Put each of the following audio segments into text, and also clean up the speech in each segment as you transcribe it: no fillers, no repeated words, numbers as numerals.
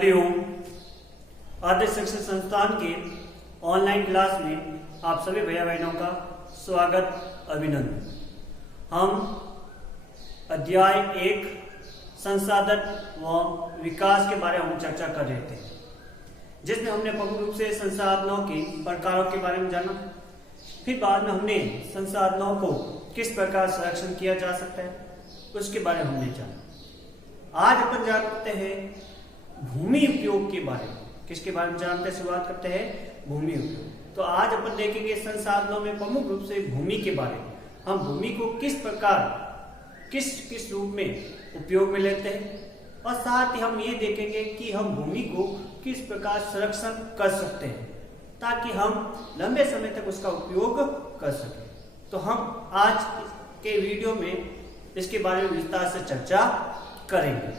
हरिओम। आदर्श शिक्षण संस्थान के ऑनलाइन क्लास में आप सभी भैया बहनों का स्वागत अभिनंदन। हम अध्याय 1 संसाधन व विकास के बारे में हम चर्चा कर रहे थे, जिसमें हमने प्रमुख रूप से संसाधनों के प्रकारों के बारे में जाना। फिर बाद में हमने संसाधनों को किस प्रकार संरक्षण किया जा सकता है उसके बारे में हमने जाना। आज अपन जानते हैं भूमि उपयोग के बारे में। किसके बारे में जानते हैं? शुरुआत करते हैं भूमि उपयोग। तो आज अपन देखेंगे संसाधनों में प्रमुख रूप से भूमि के बारे में। हम भूमि को किस प्रकार किस रूप में उपयोग में लेते हैं और साथ ही हम ये देखेंगे कि हम भूमि को किस प्रकार संरक्षण कर सकते हैं ताकि हम लंबे समय तक उसका उपयोग कर सकें। तो हम आज के वीडियो में इसके बारे में विस्तार से चर्चा करेंगे,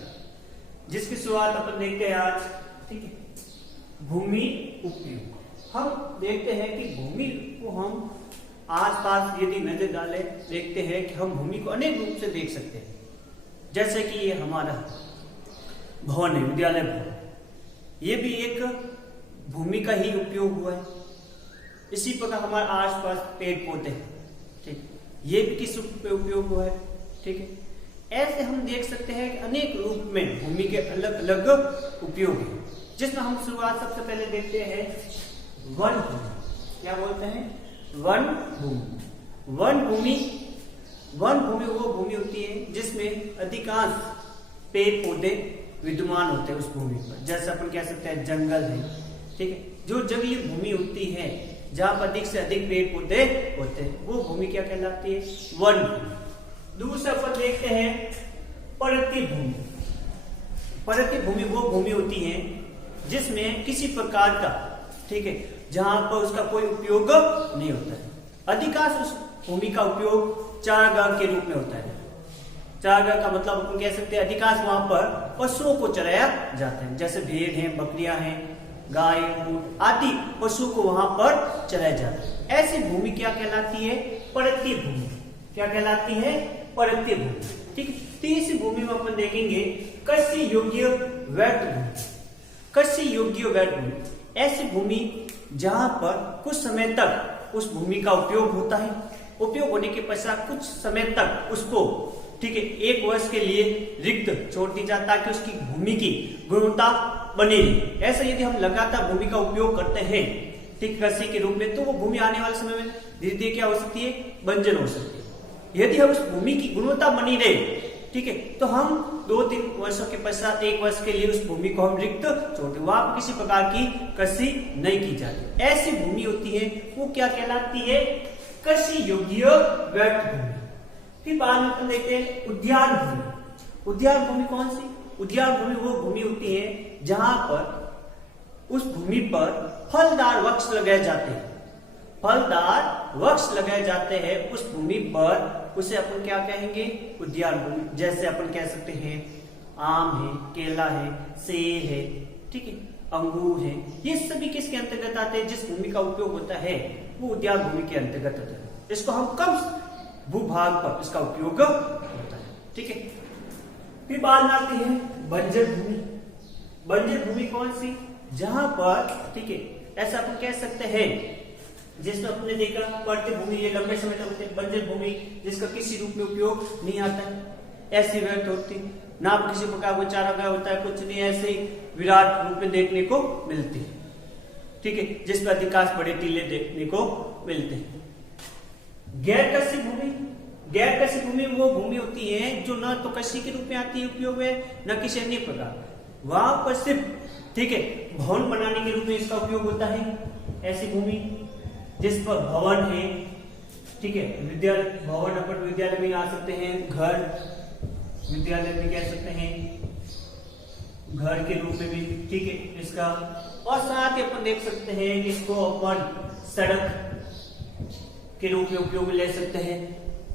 जिसकी शुरुआत अपन देखते हैं आज। ठीक है, भूमि उपयोग। हम देखते हैं कि भूमि को हम आसपास यदि नजर डालें देखते हैं कि हम भूमि को अनेक रूप से देख सकते हैं। जैसे कि ये हमारा भवन है, विद्यालय भवन, ये भी एक भूमि का ही उपयोग हुआ है। इसी प्रकार हमारे आसपास पेड़ पौधे हैं, ठीक, ये भी किस रूप में उपयोग हुआ है। ठीक है, ऐसे हम देख सकते हैं कि अनेक रूप में भूमि के अलग अलग उपयोग हैं, जिसमें हम शुरुआत सबसे पहले देखते हैं वन भूमि। क्या बोलते हैं? वन भूमि। वन भूमि वो भूमि होती है जिसमें अधिकांश पेड़ पौधे विद्यमान होते हैं उस भूमि पर। जैसे अपन कह सकते हैं जंगल है, ठीक है, जो जंगली भूमि होती है जहां पर अधिक से अधिक पेड़ पौधे होते हैं वो भूमि क्या कहलाती है? वन भूमि। दूसरा अपन देखते हैं पर्वतीय भूमि। पर्वतीय भूमि वो भूमि होती है जिसमें किसी प्रकार का, ठीक है, जहां पर उसका कोई उपयोग नहीं होता है। अधिकांश उस भूमि का उपयोग चारागाह के रूप में होता है। चारागाह का मतलब अपन कह सकते हैं अधिकांश वहां पर पशुओं को चराया जाता है। जैसे भेड़ हैं, बकरियां हैं, गाय, ऊंट आदि पशुओं को वहां पर चराया जाता है। ऐसी भूमि क्या कहलाती है? पर्वतीय भूमि। क्या कहलाती है? पर्वतीय भूमि। ठीक है, तीसरी भूमि में अपन देखेंगे कृषि योग्य वैट भूमि। कृषि योग्य वैट भूमि ऐसी भूमि जहां पर कुछ समय तक उस भूमि का उपयोग होता है। उपयोग होने के पश्चात कुछ समय तक उसको, ठीक है, 1 वर्ष के लिए रिक्त छोड़ दी जाता ताकि उसकी भूमि की गुणवत्ता बनी रहे। ऐसा यदि हम लगातार भूमि का उपयोग करते हैं, ठीक, कृषि के रूप में, तो वो भूमि आने वाले समय में धीरे धीरे क्या हो सकती है? बंजर हो सकती है। यदि हम उस भूमि की गुणवत्ता बनी रहे, ठीक है, तो हम 2-3 वर्षों के पश्चात 1 वर्ष के लिए उस भूमि को हम रिक्त छोड़ते, वहां पर किसी प्रकार की कृषि नहीं की जाती। ऐसी भूमि होती है वो क्या कहलाती है? कृषि योग्य वैट भूमि। फिर बाद में अपन देखते हैं उद्यान भूमि। उद्यान भूमि कौन सी? उद्यान भूमि वो भूमि होती है जहां पर उस भूमि पर फलदार वृक्ष लगाए जाते हैं। फलदार वृक्ष लगाए जाते हैं उस भूमि पर, उसे अपन क्या कहेंगे? उद्यान भूमि। जैसे अपन कह सकते हैं आम है, केला है, सेब है, ठीक है, अंगूर है। ये सभी किसके अंतर्गत आते हैं? जिस भूमि का उपयोग होता है वो उद्यान भूमि के अंतर्गत होता है। इसको हम कम भूभाग पर इसका उपयोग होता है। ठीक है, फिर बात आती है बंजर भूमि। बंजर भूमि कौन सी? जहां पर, ठीक है, ऐसा अपन कह सकते हैं जिसमें आपने देखा पर्वतीय भूमि, ये लंबे समय तक होती है। बंजर भूमि जिसका किसी रूप में उपयोग नहीं आता है, ऐसी व्यर्थ होती, ना किसी प्रकार को चारागाह होता है, कुछ नहीं, ऐसे ही विराट रूप में देखने को मिलती है। ठीक है, जिसमें अधिकांश बड़े टीले देखने को मिलते हैं। गैर कृषि भूमि। गैर कृषि भूमि वो भूमि होती है जो न तो कृषि के रूप में आती है उपयोग में, न किसी अन्य प्रकार, वहां पर सिर्फ, ठीक है, भवन बनाने के रूप में इसका उपयोग होता है। ऐसी भूमि जिस पर भवन है, ठीक है, विद्यालय भवन अपन विद्यालय में आ सकते हैं, घर विद्यालय में कह सकते हैं, घर के रूप में भी, ठीक है, इसका। और साथ ही अपन देख सकते हैं इसको अपन सड़क के रूप में उपयोग में ले सकते हैं।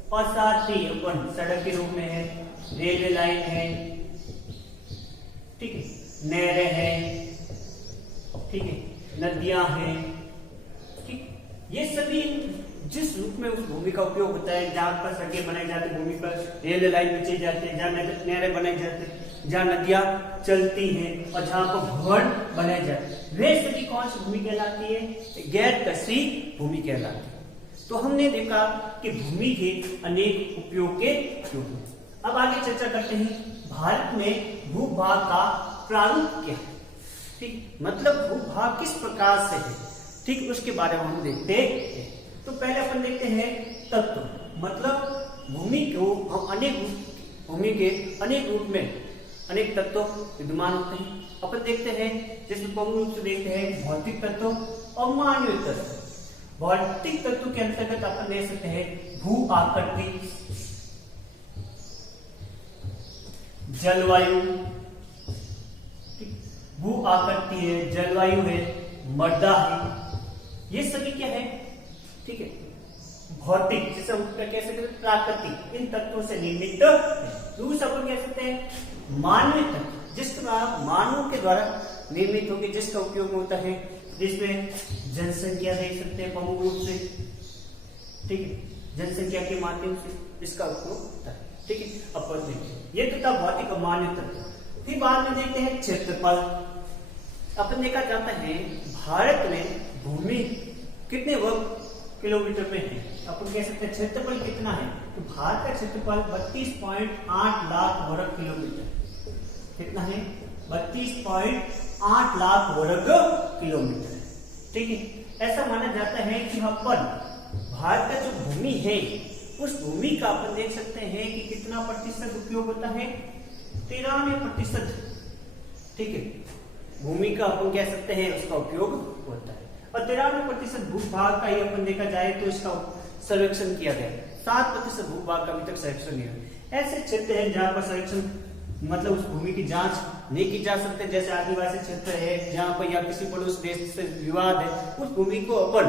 और साथ ही अपन सड़क के रूप में है, रेलवे लाइन है, ठीक है, नहरें हैं, ठीक है, नदियां हैं, ठीक, ये सभी जिस रूप में उस भूमि का उपयोग होता है, जहां पर सड़कें बनाई जाती है, भूमि पर रेलवे लाइन बिछी जाती है, जहां नहरें बनाई जाती है, जहाँ नदियां चलती हैं और जहाँ पर भवन बनाए जाए, वे सभी कौन सी भूमि कहलाती है? गैर कृषि भूमि कहलाती है। तो हमने देखा कि भूमि के अनेक उपयोग के उपयोग हैं। अब आगे चर्चा करते हैं भारत में भूभाग का प्रारूप क्या है। ठीक, मतलब भूभाग किस प्रकार से है, ठीक, उसके बारे में हम देखते हैं। तो पहले अपन देखते हैं तत्व, मतलब भूमि को हम भूमि के अनेक रूप में अनेक तत्व विद्यमान होते हैं। अपन देखते हैं जिसमें प्रमुख रूप से देखते हैं भौतिक तत्व और मानवीय तत्व। भौतिक तत्व के अंतर्गत अपन देख सकते हैं भू आकृति, जलवायु, भू आकृति है, जलवायु है, मृदा है, ये सभी क्या है? ठीक है, भौतिक, जिसे हम कह सकते हैं प्राकृतिक, इन तत्वों से निर्मित। दूसरा अपन कह सकते हैं मानवीय तत्व, जिसका मानव के द्वारा निर्मित होकर जिसका उपयोग होता है, जिसमें जनसंख्या देख सकते हैं प्रमुख रूप से। ठीक है, जनसंख्या के माध्यम से इसका उपयोग होता है। ठीक है, अपन देखिए ये तो था भौतिक और मानवीय तत्व। फिर बाद में देखते हैं क्षेत्रफल। अपन देखा जाता है भारत में भूमि कितने वर्ग किलोमीटर में है। अपन कह सकते हैं क्षेत्रफल कितना है, तो भारत का क्षेत्रफल 32.8 लाख वर्ग किलोमीटर। कितना है? 32.8 लाख वर्ग किलोमीटर। ठीक है, ऐसा माना जाता है कि अपन भारत का जो भूमि है, उस भूमि का अपन देख सकते हैं कि कितना प्रतिशत उपयोग होता है? 93%। ठीक है, भूमि का अपन कह सकते हैं उसका उपयोग होता है। और 93% भूभाग का ही अपन देखा जाए तो इसका सर्वेक्षण किया गया। 7% भूभाग का अभी तक सर्वेक्षण नहीं है। ऐसे क्षेत्र हैं जहां पर सर्वेक्षण मतलब उस भूमि की जांच नहीं की जा सकते, जैसे आदिवासी क्षेत्र है जहां पर या किसी पड़ोस देश से विवाद है, उस भूमि को अपन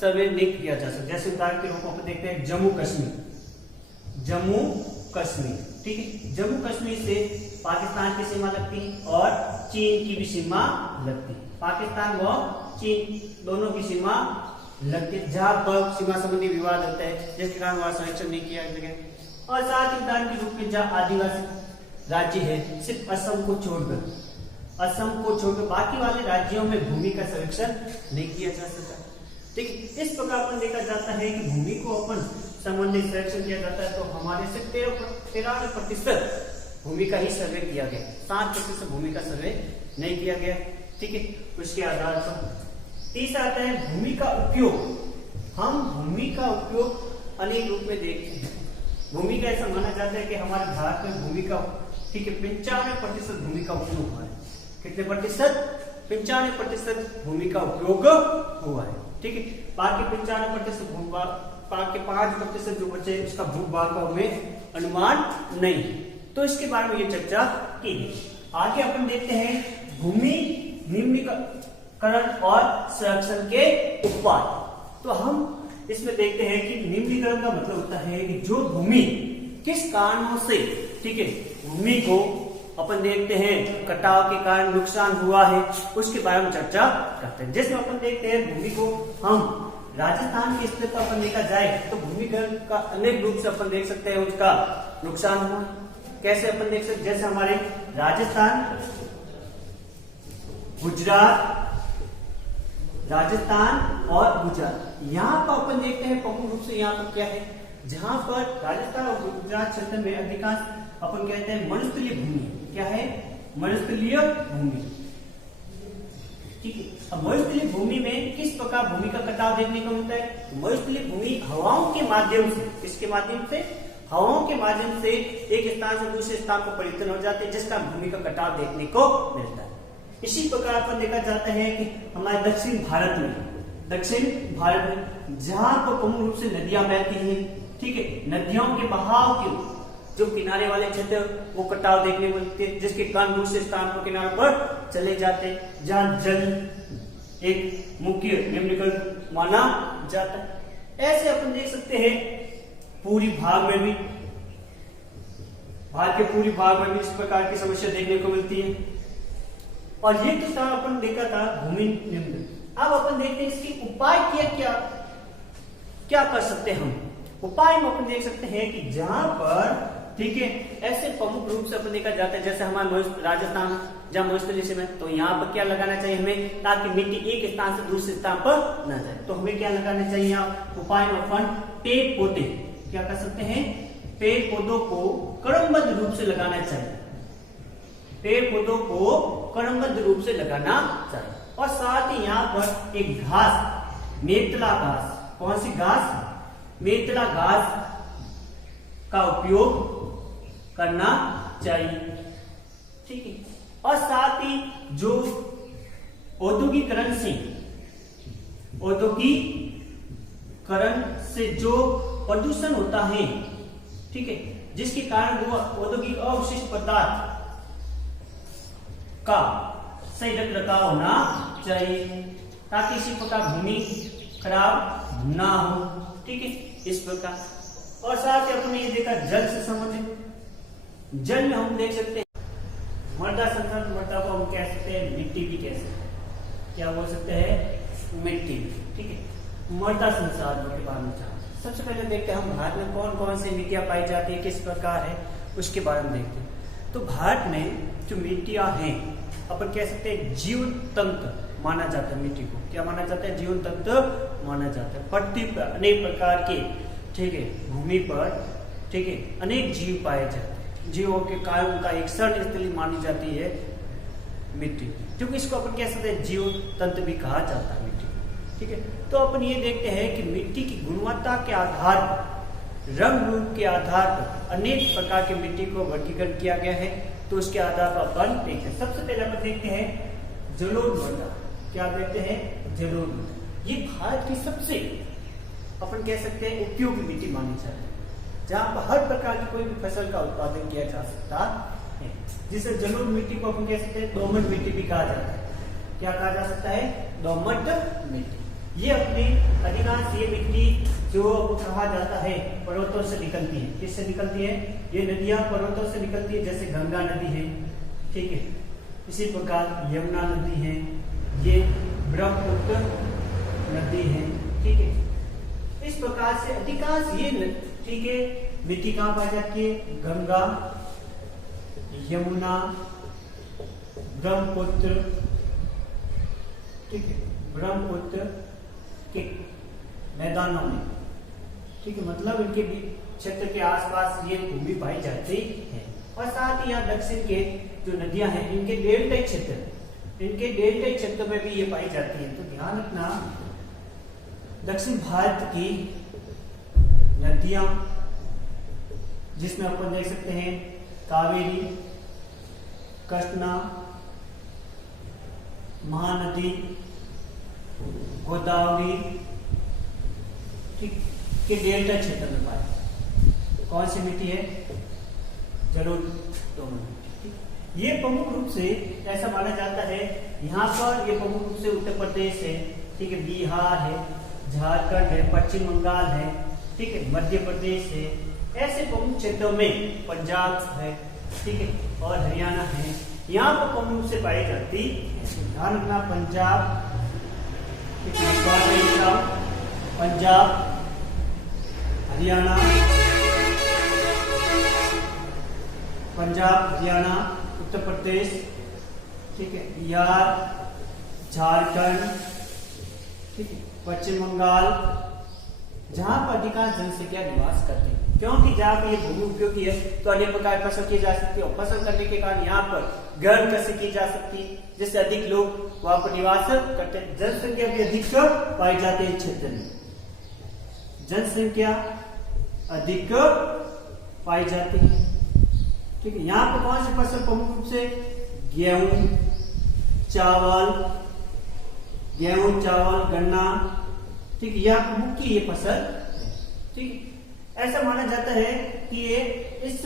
सर्वे नहीं किया जा सकता। जैसे उदाहरण के रूप में अपन देखते हैं जम्मू कश्मीर। जम्मू कश्मीर, ठीक है, जम्मू कश्मीर से पाकिस्तान की सीमा लगती है और चीन की भी सीमा लगती है। पाकिस्तान व चीन दोनों की सीमा लगती है, जहां पर सीमा संबंधी विवाद होता है, जिसके कारण वहां संरक्षण नहीं किया गया। और साथ ही उदाहरण के रूप में जहां आदिवासी राज्य है, सिर्फ असम को छोड़कर बाकी वाले राज्यों में भूमि का संरक्षण नहीं किया जा सकता। ठीक, इस प्रकार अपन देखा जाता है कि भूमि को अपन संबंधित संरक्षण किया जाता है। तो हमारे से 13% भूमि का ही सर्वे किया गया, 7% भूमि का सर्वे नहीं किया गया। ठीक है, उसके आधार पर तीसरा आता है भूमि का उपयोग। हम भूमि का उपयोग अनेक रूप में देखते हैं। भूमि का ऐसा माना जाता है कि हमारे भारत में भूमि का, ठीक है, 95% भूमि का उपयोग हुआ है। कितने प्रतिशत? 95% भूमि का उपयोग हुआ है। ठीक है, बाकी 95% भूभाग, बाकी 5% जो बचे उसका भूभाग का हमें अनुमान नहीं। तो इसके बारे में ये चर्चा की है। आगे अपन देखते हैं भूमि निम्नीकरण और संरक्षण के उपाय। तो हम इसमें देखते हैं कि निम्नीकरण का मतलब होता है कि जो भूमि किस कारणों से, ठीक है, भूमि को अपन देखते हैं कटाव के कारण नुकसान हुआ है, उसके बारे में चर्चा करते हैं। जिसमें अपन देखते हैं भूमि को हम राजस्थान के स्थिति पर अपन देखा जाए तो भूमिकरण का अनेक रूप से अपन देख सकते हैं उसका नुकसान हुआ। कैसे अपन देख सकते, जैसे हमारे राजस्थान, और गुजरात, यहाँ पर अपन देखते हैं प्रमुख रूप से यहाँ पर क्या है, जहां पर राजस्थान और गुजरात क्षेत्र में अधिकांश अपन कहते हैं मरुस्थलीय भूमि। क्या है? मरुस्थलीय भूमि। ठीक है, अब मरुस्थलीय भूमि में किस प्रकार भूमि का कटाव देखने को मिलता है? मरुस्थलीय भूमि हवाओं के माध्यम से, किसके माध्यम से? हवाओं के माध्यम से एक स्थान से दूसरे स्थान पर परिवर्तन हो जाते हैं, जिसका भूमि का कटाव देखने को मिलता है। इसी प्रकार अपन देखा जाता है कि हमारे दक्षिण भारत में जहां पर प्रमुख रूप से नदियां बहती हैं, ठीक है, नदियों के बहाव के जो किनारे वाले क्षेत्र वो कटाव देखने को मिलते हैं, जिसके कारण दूसरे स्थान पर किनारे पर चले जाते हैं, जहां जल एक मुख्य निम्नीकरण माना जाता है। ऐसे अपन देख सकते हैं पूरी भाग में भी, भारत के पूरी भाग में भी इस प्रकार की समस्या देखने को मिलती है। और ये तो था अपन देखा था भूमि निम्न। अब अपन देखते हैं इसके उपाय क्या कर सकते हैं हम। उपाय में अपन देख सकते हैं कि जहां पर ठीक है। ऐसे प्रमुख रूप से अपन देखा जाता है, जैसे हमारे राजस्थान जहाँ मरुस्थलीय में, तो यहाँ पर क्या लगाना चाहिए हमें, ताकि मिट्टी एक स्थान से दूसरे स्थान पर न जाए। तो हमें क्या लगाना चाहिए यहाँ, उपाय में अपन पेड़ पौधे क्या कर सकते हैं, पेड़ पौधों को क्रमबद्ध रूप से लगाना चाहिए, पेड़ पौधों को क्रमबद्ध रूप से लगाना चाहिए। और साथ ही यहाँ पर एक घास, मेतला घास, कौन सी घास, मेतला घास का उपयोग करना चाहिए, ठीक है। और साथ ही जो औद्योगिकरण से जो प्रदूषण होता है, ठीक है, जिसके कारण वो औद्योगिक अवशिष्ट पदार्थ का सही रख रखाव होना चाहिए, ताकि इसी प्रकार भूमि खराब ना हो, ठीक है, इस प्रकार। और साथ ही अपने ये देखा जल से संबंधित, जल में हम देख सकते हैं मृदा संसाधन, मृदा को हम कह सकते हैं मिट्टी भी कह सकते हैं, क्या बोल सकते हैं, मिट्टी, ठीक है। मृदा संसाधनों के बारे में सबसे पहले देखते हैं हम भारत में कौन कौन सी मिट्टियां पाई जाती है, किस प्रकार है, उसके बारे में देखते हैं। तो भारत में जो मिट्टियां हैं, अपन कह सकते हैं जीवन तंत्र माना जाता है, मिट्टी को क्या माना जाता है, जीवन तंत्र माना जाता है। पृथ्वी पर अनेक प्रकार के, ठीक है, भूमि पर, ठीक है, अनेक जीव पाए जाते हैं, जीवों के कारण उनका एक शरण स्थली मानी जाती है मिट्टी, क्योंकि इसको अपन कह सकते हैं जीव तंत्र भी कहा जाता है मिट्टी, ठीक है। तो अपन ये देखते हैं कि मिट्टी की गुणवत्ता के आधार पर, रंग रूप के आधार पर अनेक प्रकार के मिट्टी को वर्गीकरण किया गया है। तो उसके आधार पर अपन देखते हैं, सबसे पहले अपन देखते हैं जलोढ़ मृदा, क्या देखते हैं, जलोढ़ मृदा। ये भारत की सबसे अपन कह सकते हैं उपयोगी मिट्टी मानी जाती है, जहां पर हर प्रकार की कोई भी फसल का उत्पादन किया जा सकता है, जिसे जलोढ़ मिट्टी को अपन कह सकते हैं दोमट मिट्टी भी कहा जाता है। क्या कहा जा सकता है, दोमट मिट्टी। ये अपनी अधिकांश ये मिट्टी जो कहा जाता है पर्वतों से निकलती है, किससे निकलती है, ये नदियां पर्वतों से निकलती है, जैसे गंगा नदी है, ठीक है, इसी प्रकार यमुना नदी है, ये ब्रह्मपुत्र नदी है, ठीक है। इस प्रकार से अधिकांश ये, ठीक है, मिट्टी कहाँ पाई जाती है, गंगा, यमुना, ब्रह्मपुत्र, ठीक है, ब्रह्मपुत्र के मैदानों में, ठीक है, मतलब इनके क्षेत्र के आसपास ये भूमि पाई जाती है। और साथ ही यहाँ दक्षिण के जो नदियां हैं, इनके डेल्टा क्षेत्र में भी ये पाई जाती है। तो ध्यान रखना, दक्षिण भारत की नदियां, जिसमें अपन देख सकते हैं कावेरी, कृष्णा, महानदी, गोदावरी, ठीक, के डेल्टा क्षेत्र में पाए कौन सी मिट्टी है, जलोढ़ मिट्टी। ये प्रमुख रूप से ऐसा माना जाता है, यहाँ पर ये प्रमुख रूप से उत्तर प्रदेश है, ठीक है, बिहार है, झारखंड है, पश्चिम बंगाल है, ठीक है, मध्य प्रदेश है, ऐसे प्रमुख क्षेत्रों में पंजाब है, ठीक है, और हरियाणा है, यहाँ पर प्रमुख रूप से पाई जाती है। ध्यान रखना, पंजाब, पंजाब, हरियाणा, पंजाब, हरियाणा, उत्तर प्रदेश, ठीक है, बिहार, झारखंड, ठीक है, पश्चिम बंगाल, जहां पर अधिकांश जनसंख्या निवास करती है, क्योंकि जहाँ पे ये भूमि उपयोगी है तो अनेक प्रकार की फसल की जा सकती है, और फसल करने के कारण यहाँ पर गर्म कृषि की जा सकती है, जिससे अधिक लोग वहां पर निवास करते हैं। जनसंख्या भी अधिक पाई जाती है इस क्षेत्र में, जनसंख्या अधिक पाई जाती है, ठीक है। यहाँ पर कौन सी फसल प्रमुख रूप से, गेहूं, चावल, गन्ना, ठीक है, यह मुख्य ये फसल, ठीक। ऐसा माना जाता है कि ये इस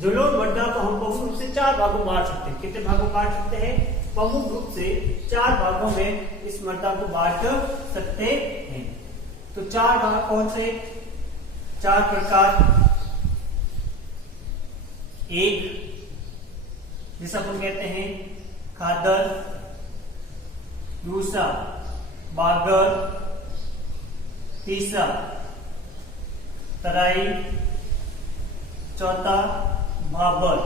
जलोढ़ मृदा को हम प्रमुख रूप से 4 भागों में बांट सकते हैं। कितने भागों में बांट सकते हैं, प्रमुख रूप से 4 भागों में इस मृदा को बांट सकते हैं। तो 4 भाग कौन से, 4 प्रकार, एक जिसे हम कहते हैं खादर, दूसरा बागर, तीसरा तराई, चौथा भाबर।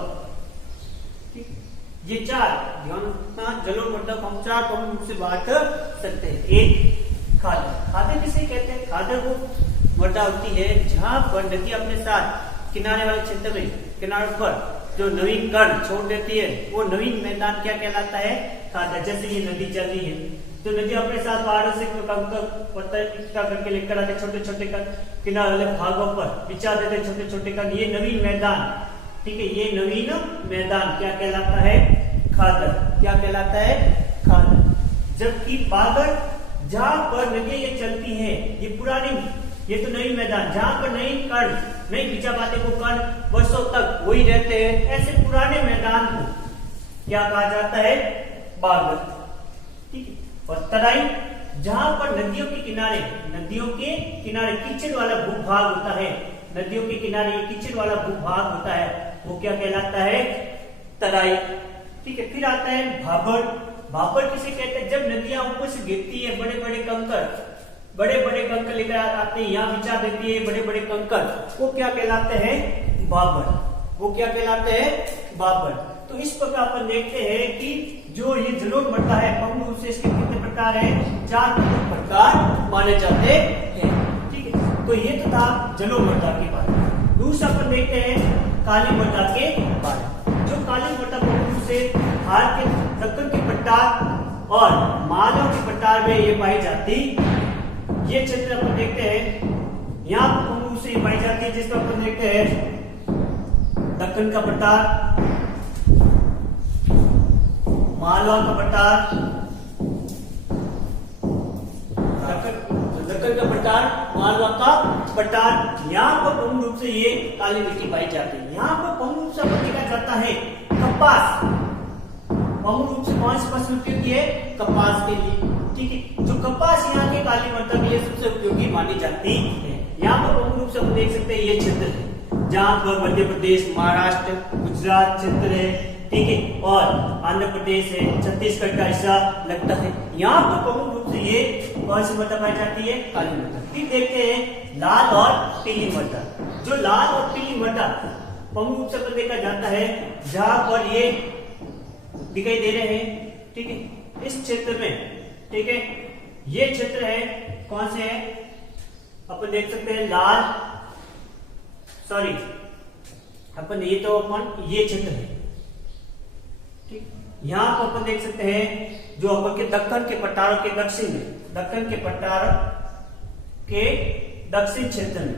ठीक, ये चार ध्यान रखना, जलोमंडल हम चार प्रमुख रूप से बांट सकते हैं। एक खादर। खादर किसे कहते हैं? खादर वो मृदा होती है जहां पर नदी अपने साथ किनारे वाले क्षेत्र में किनारों पर जो नवीन कण छोड़ देती है, वो नवीन मैदान क्या कहलाता है? खादर। जैसे ये नदी चल रही है तो नदी अपने साथ पहाड़ों से करके लेकर आते छोटे छोटे कण, किनारे वाले भागों पर बिछा देते छोटे छोटे कण, ये नवीन मैदान। ठीक है, ये नवीन मैदान क्या कहलाता है? खादर। क्या कहलाता है? खादर। जबकि बागर, जहां पर नदियां ये चलती है, ये पुरानी, ये तो नई मैदान, जहां पर नई कण नहीं बिछा पाते, वो कण वर्षों तक वही रहते हैं, ऐसे पुराने मैदान को क्या कहा जाता है? बागर। ठीक है, और तराई, जहां पर नदियों के किनारे कीचड़ वाला भूभाग होता है, नदियों के किनारे ये कीचड़ वाला भूभाग होता है, वो क्या कहलाता है? तराई। ठीक है, फिर आता है भाबर। भाबर किसे कहते हैं? जब नदियां ऊपर से गिरती है, बड़े बड़े कंकड़ लेकर आते हैं, यहाँ बिछा देती है बड़े बड़े कंकड़, वो क्या कहलाते हैं? भाबर। वो क्या कहलाते हैं? भाबर। तो इस प्रकार अपन देखते हैं कि जो ये जलोढ़ मृदा है, प्रमुख रूप से इसके कितने प्रकार हैं? 4 प्रमुख प्रकार माने जाते हैं। ठीक है, तो ये तो था जलोढ़ मृदा के बारे में। दूसरा अपन देखते हैं काली मृदा के बारे में। जो काली मृदा प्रमुख रूप से भारत के दक्कन के पठार और मालवा के पठार में ये पाई जाती, ये क्षेत्र अपन देखते हैं, यहाँ प्रमुख रूप से ये पाई जाती है, जिसको अपन देखते हैं दक्कन का पठार, मालवा का पठार, दक्कन का पठार, मालवा का पठार। यहाँ पर प्रमुख रूप से ये काली मिट्टी पाई जाती है। यहाँ पर प्रमुख रूप से देखा जाता है कपास। प्रमुख रूप से कौन सी फसल उपयोगी है? कपास के लिए। ठीक है, जो कपास यहाँ के काली मृदा के लिए सबसे उपयोगी मानी जाती है। यहाँ पर प्रमुख रूप से हम देख सकते हैं ये क्षेत्र है जहाँ पर मध्य प्रदेश, महाराष्ट्र, गुजरात क्षेत्र है। ठीक है, और आंध्र प्रदेश है, छत्तीसगढ़ का हिस्सा लगता है। यहाँ पर प्रमुख रूप से ये कौन सी मृदा पाई जाती है? काली मृदा। फिर देखते हैं लाल और पीली मृदा। जो लाल और पीली मृदा प्रमुख रूप से देखा जाता है जहां पर ये दिखाई दे रहे हैं। ठीक है, इस क्षेत्र में, ठीक है, ये क्षेत्र है, कौन से है? अपन देख सकते हैं लाल, सॉरी अपन ये तो अपन ये क्षेत्र है। ठीक, यहां पर अपन देख सकते हैं जो अपन के दक्कन के पठारों के दक्षिण में, दक्कन के पठार के दक्षिण क्षेत्र में,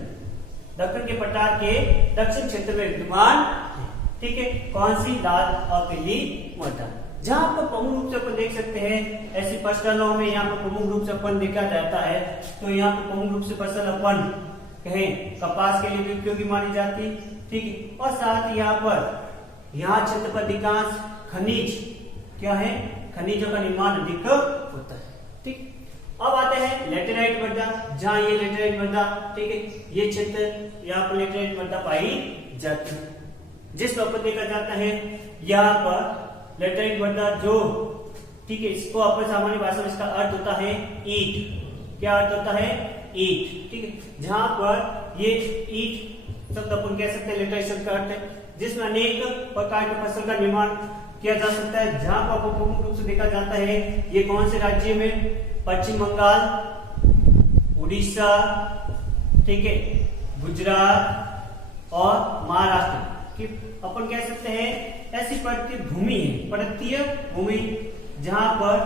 दक्कन के पठार के दक्षिण क्षेत्र में विद्यमान। ठीक है, कौन सी? लाल और पीली मृदा। जहां पर प्रमुख रूप से अपन देख सकते हैं ऐसी फसलों में यहाँ पर प्रमुख रूप से अपन देखा जाता है, तो यहाँ पर प्रमुख रूप से फसल अपन कहें कपास के लिए भी उपयोगी मानी जाती। ठीक है, और साथ ही यहाँ क्षेत्र पर अधिकांश खनिज क्या है? खनिजों का निर्माण अधिक होता है। ठीक, अब आते हैं लेटेराइट मृदा, जहां ये लेटेराइट मृदा, ठीक है, ये क्षेत्र यहाँ पर लेटेराइट मृदा पाई जाती है, जिसमें अपन देखा जाता है यहाँ पर लेटेराइट मृदा जो, ठीक है, इसको अपन सामान्य भाषा में इसका अर्थ होता है ईट। क्या अर्थ होता है? ईट। ठीक है, जहां पर ये ईट शब्द अपन कह सकते हैं लेटेराइट शब्द का अर्थ है, जिसमें अनेक प्रकार के फसल का निर्माण किया जा सकता है। जहां पर प्रमुख रूप से देखा जाता है ये कौन से राज्य में? पश्चिम बंगाल, उड़ीसा, ठीक है, गुजरात और महाराष्ट्र की अपन कह सकते हैं ऐसी पर्वतीय भूमि जहां पर,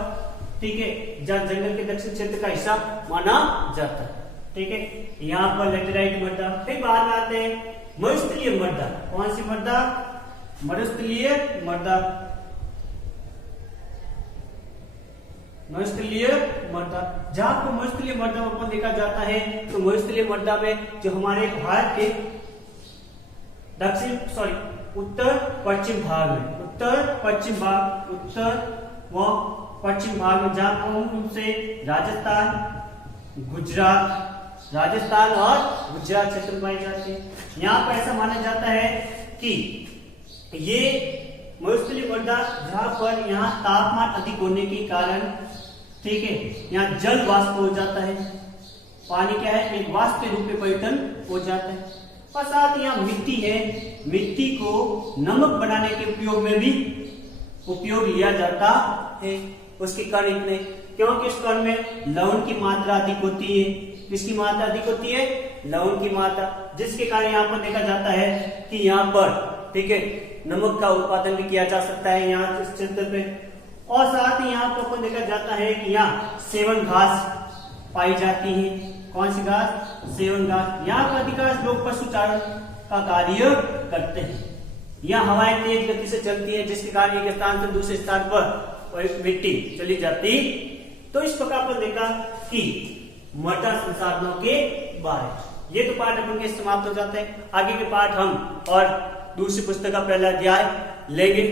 ठीक है, जहां जंगल के दक्षिण क्षेत्र का हिस्सा माना जाता है। ठीक है, यहाँ पर लेटेराइट मृदा। फिर बाद में आते हैं मरुस्थलीय मृदा। कौन सी मृदा? मरुस्थलीय मृदा। मरुस्थलीय मृदा, जहां पर मरुस्थलीय मृदा में अपन देखा जाता है, तो मरुस्थलीय मृदा में जो हमारे भारत के उत्तर पश्चिम भाग में, उत्तर व पश्चिम भाग में, जहां प्रमुख रूप से राजस्थान और गुजरात क्षेत्र पाई जाती है। यहाँ पर ऐसा माना जाता है कि ये मरुस्थलीय मृदा जहां पर यहाँ तापमान अधिक होने के कारण, ठीक है, यहाँ जल वाष्प हो जाता है, पानी क्या है? एक वाष्प के रूप में परिवर्तन हो जाता है। और साथ यहाँ मिट्टी है, मिट्टी को नमक बनाने के उपयोग में भी उपयोग लिया जाता है। उसके कण इतने, क्योंकि उस कण में लवण की मात्रा अधिक होती है। किसकी मात्रा अधिक होती है? लवण की मात्रा, जिसके कारण यहाँ पर देखा जाता है कि यहाँ पर, ठीक है, नमक का उत्पादन भी किया जा सकता है यहाँ इस क्षेत्र पे। और साथ ही यहाँ पर देखा जाता है कि यहाँ सेवन घास पाई जाती है। कौन सी घास? सेवन घास। यहाँ पर अधिकांश लोग पशुचारण का कार्य करते हैं। यहाँ हवाएं तेज गति से चलती है, जिसके कारण एक स्थान से दूसरे स्थान पर मिट्टी चली जाती। तो इस प्रकार पर देखा कि मृदा संसाधनों के बारे। ये तो पाठ अपन के समाप्त हो जाते हैं। आगे के पाठ हम और दूसरी पुस्तक का पहला अध्याय लेंगे।